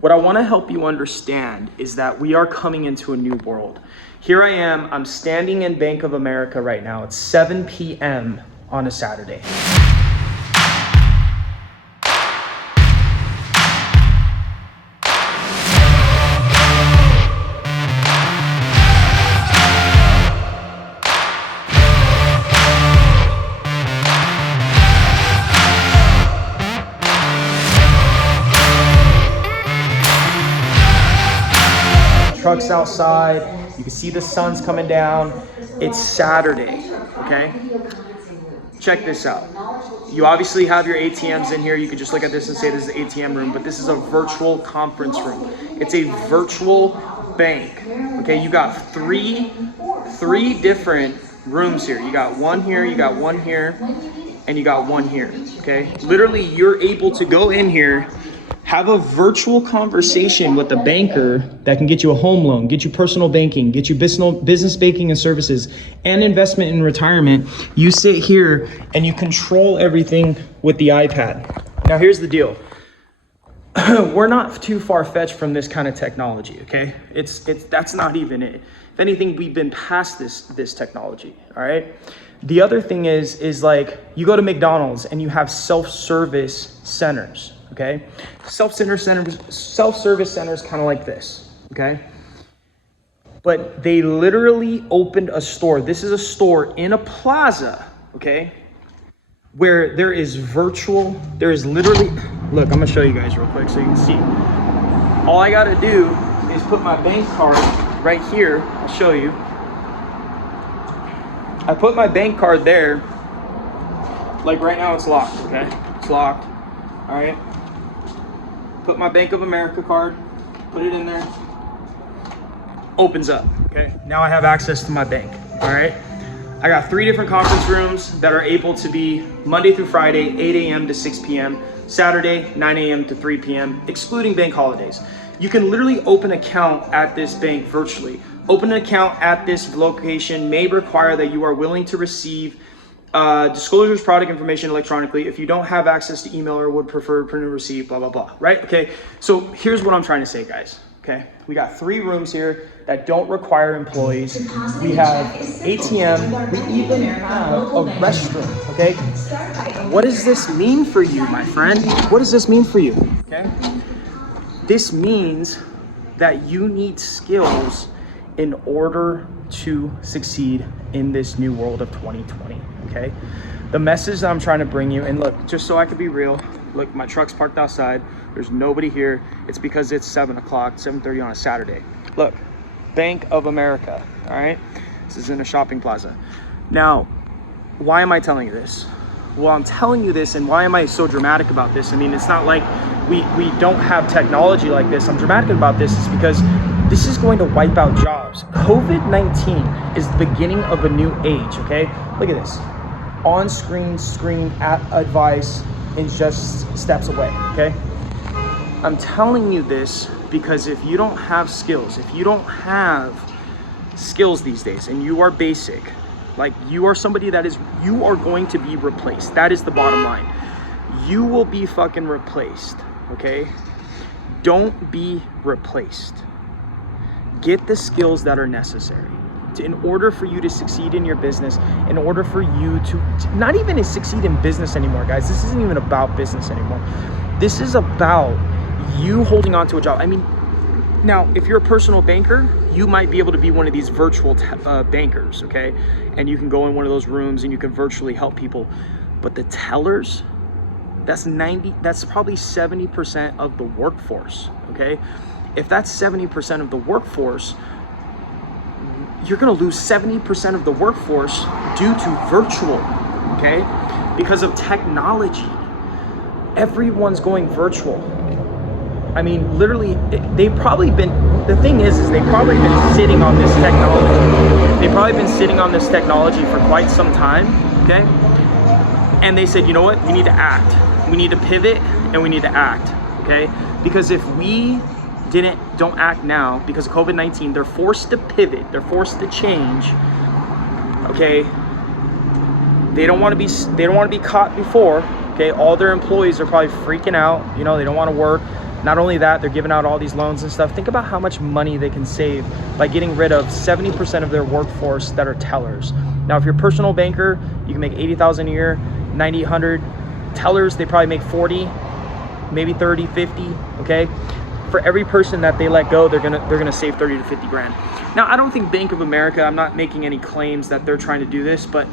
What I want to help you understand is that we are coming into a new world. Here I am, I'm standing in Bank of America right now. It's 7 p.m. on a Saturday. Trucks outside, you can see the sun's coming down. It's Saturday, okay? Check this out. You obviously have your ATMs in here. You could just look at this and say this is the ATM room, but this is a virtual conference room. It's a virtual bank, okay? You got three different rooms here. You got one here, you got one here, and you got one here, okay? Literally, you're able to go in here, have a virtual conversation with a banker that can get you a home loan, get you personal banking, get you business banking and services, and investment in retirement. You sit here and you control everything with the iPad. Now here's the deal. We're not too far-fetched from this kind of technology, okay? That's not even it. If anything, we've been past this technology, all right? The other thing is like, you go to McDonald's and you have self-service centers. Okay, self-service centers kind of like this, okay? But they literally opened a store. This is a store in a plaza, okay? Where there is literally, look, I'm gonna show you guys real quick so you can see. All I gotta do is put my bank card right here. I'll show you. I put my bank card there. Like right now it's locked, okay? It's locked, all right? Put my Bank of America card, put it in there, opens up, okay? Now I have access to my bank, all right? I got 3 different conference rooms that are able to be Monday through Friday, 8 a.m. to 6 p.m., Saturday, 9 a.m. to 3 p.m., excluding bank holidays. You can literally open an account at this bank virtually. Open an account at this location may require that you are willing to receive disclosures, product information electronically. If you don't have access to email or would prefer print and receive, blah, blah, blah, right? Okay, so here's what I'm trying to say, guys, okay? We got 3 rooms here that don't require employees. We have ATM, we even have a restroom, okay? What does this mean for you, my friend? What does this mean for you, okay? This means that you need skills in order to succeed in this new world of 2020, okay? The message that I'm trying to bring you, and look, just so I could be real, look, my truck's parked outside. There's nobody here. It's because it's 7 o'clock, 7:30 on a Saturday. Look, Bank of America, all right? This is in a shopping plaza. Now, why am I telling you this? Well, I'm telling you this, and why am I so dramatic about this? I mean, it's not like we don't have technology like this. I'm dramatic about this is because this is going to wipe out jobs. COVID-19 is the beginning of a new age, okay? Look at this. On-screen advice is just steps away, okay? I'm telling you this because if you don't have skills, these days, and you are basic, like you are somebody you are going to be replaced. That is the bottom line. You will be fucking replaced, okay? Don't be replaced. Get the skills that are necessary in order for you to succeed in your business, in order for you to not even succeed in business anymore, guys. This isn't even about business anymore. This is about you holding on to a job. I mean, now, if you're a personal banker, you might be able to be one of these virtual bankers, okay? And you can go in one of those rooms and you can virtually help people. But the tellers, that's probably 70% of the workforce, okay? If that's 70% of the workforce, you're gonna lose 70% of the workforce due to virtual, okay? Because of technology. Everyone's going virtual. I mean, literally, they've probably been sitting on this technology. They've probably been sitting on this technology for quite some time, okay? And they said, you know what? We need to act. We need to pivot and we need to act, okay? Because if we don't act now because of COVID-19, they're forced to pivot, they're forced to change, okay? They don't want to be caught before, okay? All their employees are probably freaking out, you know, they don't want to work. Not only that, they're giving out all these loans and stuff. Think about how much money they can save by getting rid of 70% of their workforce that are tellers. Now, if you're a personal banker, you can make 80,000 a year, 90, 100. Tellers, they probably make 40, maybe 30, 50, okay? For every person that they let go, they're gonna save 30 to 50 grand. Now, I don't think Bank of America, I'm not making any claims that they're trying to do this, but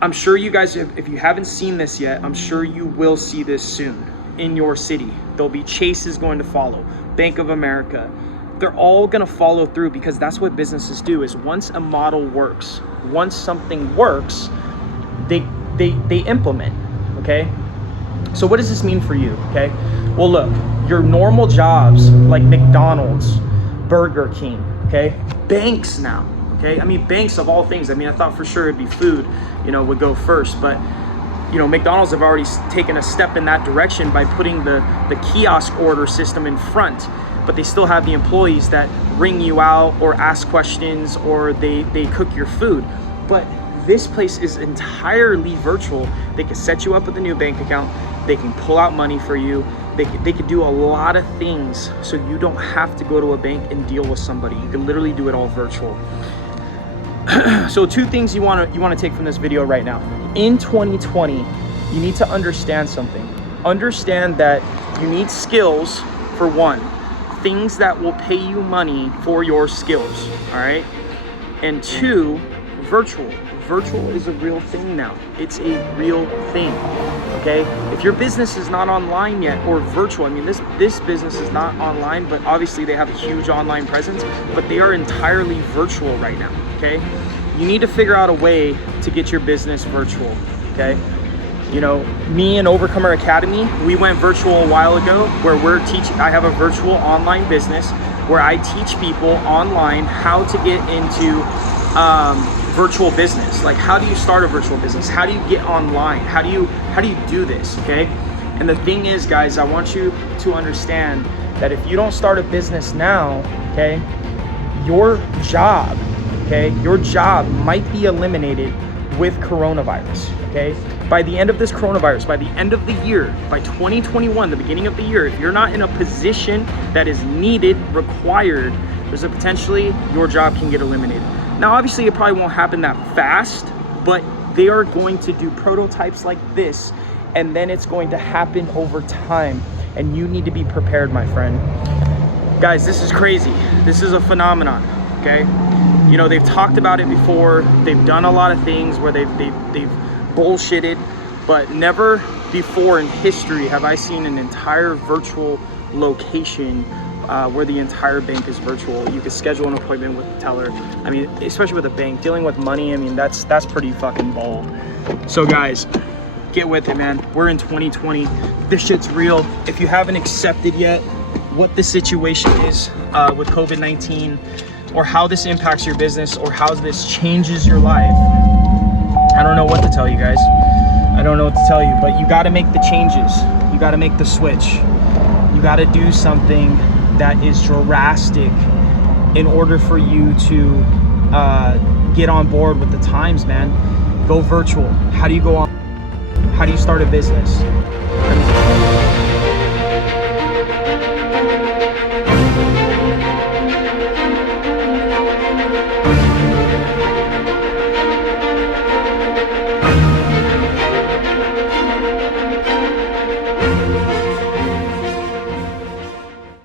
I'm sure you guys, if you haven't seen this yet, I'm sure you will see this soon in your city. There'll be Chases going to follow, Bank of America. They're all gonna follow through, because that's what businesses do. Is once a model works, once something works, they implement, okay? So what does this mean for you, okay? Well, look, your normal jobs like McDonald's, Burger King, okay? Banks now, okay? I mean, banks of all things. I mean, I thought for sure it'd be food, you know, would go first, but you know, McDonald's have already taken a step in that direction by putting the kiosk order system in front, but they still have the employees that ring you out or ask questions, or they cook your food. But this place is entirely virtual. They can set you up with a new bank account. They can pull out money for you. They could do a lot of things, so you don't have to go to a bank and deal with somebody. You can literally do it all virtual. So 2 things you want to take from this video right now. In 2020, you need to understand something. Understand that you need skills, for one, things that will pay you money for your skills, all right? And 2, virtual. Virtual is a real thing now. It's a real thing, okay? If your business is not online yet, or virtual, I mean, this business is not online, but obviously they have a huge online presence, but they are entirely virtual right now, okay? You need to figure out a way to get your business virtual, okay? You know, me and Overcomer Academy, we went virtual a while ago, where I have a virtual online business where I teach people online how to get into virtual business. Like, how do you start a virtual business? How do you get online? How do you do this, okay? And the thing is, guys, I want you to understand that if you don't start a business now, okay, your job might be eliminated with coronavirus, okay? By the end of this coronavirus, by the end of the year, by 2021, the beginning of the year, if you're not in a position that is needed, required, there's a potentially your job can get eliminated. Now, obviously, it probably won't happen that fast, but they are going to do prototypes like this, and then it's going to happen over time, and you need to be prepared, my friend. Guys, this is crazy. This is a phenomenon, okay? You know, they've talked about it before. They've done a lot of things where they've bullshitted, but never before in history have I seen an entire virtual location where the entire bank is virtual. You could schedule an appointment with the teller. I mean, especially with a bank, dealing with money, I mean, that's pretty fucking bold. So guys, get with it, man. We're in 2020. This shit's real. If you haven't accepted yet what the situation is with COVID-19, or how this impacts your business, or how this changes your life, I don't know what to tell you guys. I don't know what to tell you, but you gotta make the changes. You gotta make the switch. You gotta do something that is drastic in order for you to get on board with the times, man. Go virtual. How do you go on? How do you start a business?